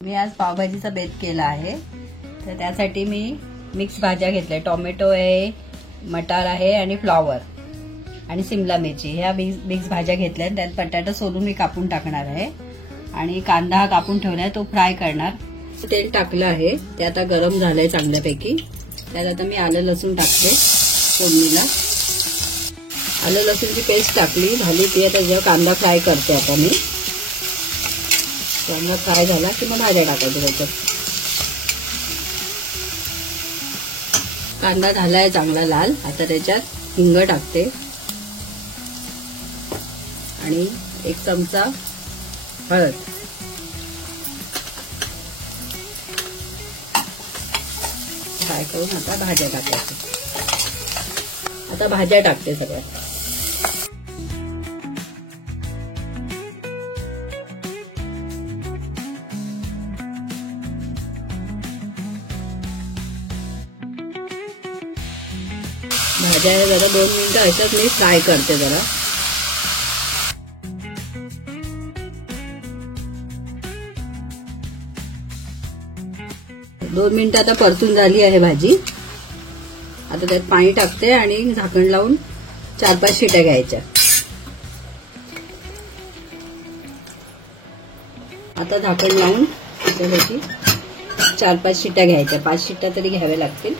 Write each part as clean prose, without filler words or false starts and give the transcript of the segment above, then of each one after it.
मी आज पावभाजीचा बेत केला आहे। तर त्यासाठी मी मिक्स भाज्या घेतल्या, टोमॅटो आहे, मटार आहे आणि फ्लॉवर आणि सिमला मिरची ह्या मिक्स भाज्या घेतल्या। त्यात बटाटा सोलून मी कापून टाकणार आहे आणि कांदा कापून ठेवलाय तो फ्राय करणार। तेल टाकलं आहे, ते आता गरम झालंय चांगल्यापैकी। त्यात आता मी आलं लसूण टाकते फोडणीला। आलं लसूणची पेस्ट टाकली, झाली ती आता जेव्हा कांदा फ्राय करते आता मी। कांदा फ्राय झाला की मग भाज्या टाकायच्या त्याच्यात। कांदा झालाय चांगला लाल, आता त्याच्यात हिंग टाकते आणि 1 चमचा हळद। फ्राय करून आता भाज्या टाकायच्या। आता भाज्या टाकते सगळ्या। भाज्या जरा 2 मिनिटं अशाच मी फ्राय करते जरा। 2 मिनिटं आता परतून झाली आहे भाजी। आता त्यात पाणी टाकते आणि झाकण लावून 4-5 शिट्या घ्यायच्या। आता झाकण लावून त्यासाठी 4-5 शिट्या घ्यायच्या, 5 शिट्या तरी घ्याव्या लागतील।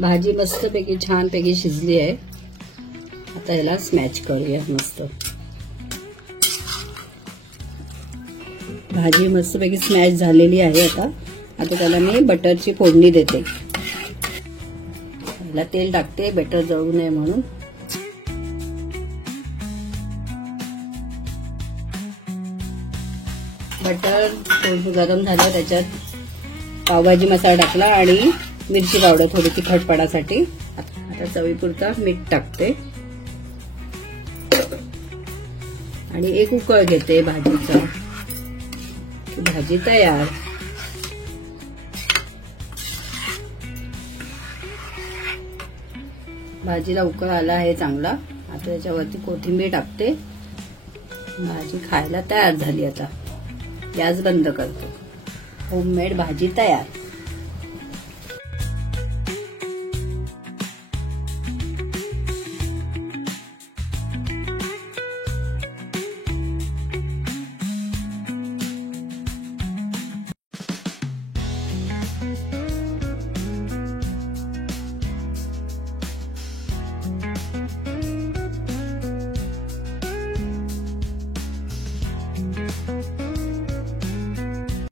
भाजी मस्तपैकी छानपैकी शिजली आहे। आता याला स्मॅश करूया मस्त। भाजी मस्तपैकी स्मॅश झालेली आहे। आता त्याला मी बटरची फोडणी देते। याला तेल टाकते बटर जळू नये म्हणून। बटर थोडं गरम झालं, त्याच्यात पावभाजी मसाला टाकला आणि मिरची पावडर थोडी तिखटपणासाठी। आता चवीपुरता मीठ टाकते आणि 1 उकळ घेते भाजीचा। भाजी तयार। भाजीला उकळ आला आहे चांगला। आता त्याच्यावरती कोथिंबीर टाकते। भाजी खायला तयार झाली। आता गॅस बंद करतो। होममेड भाजी तयार।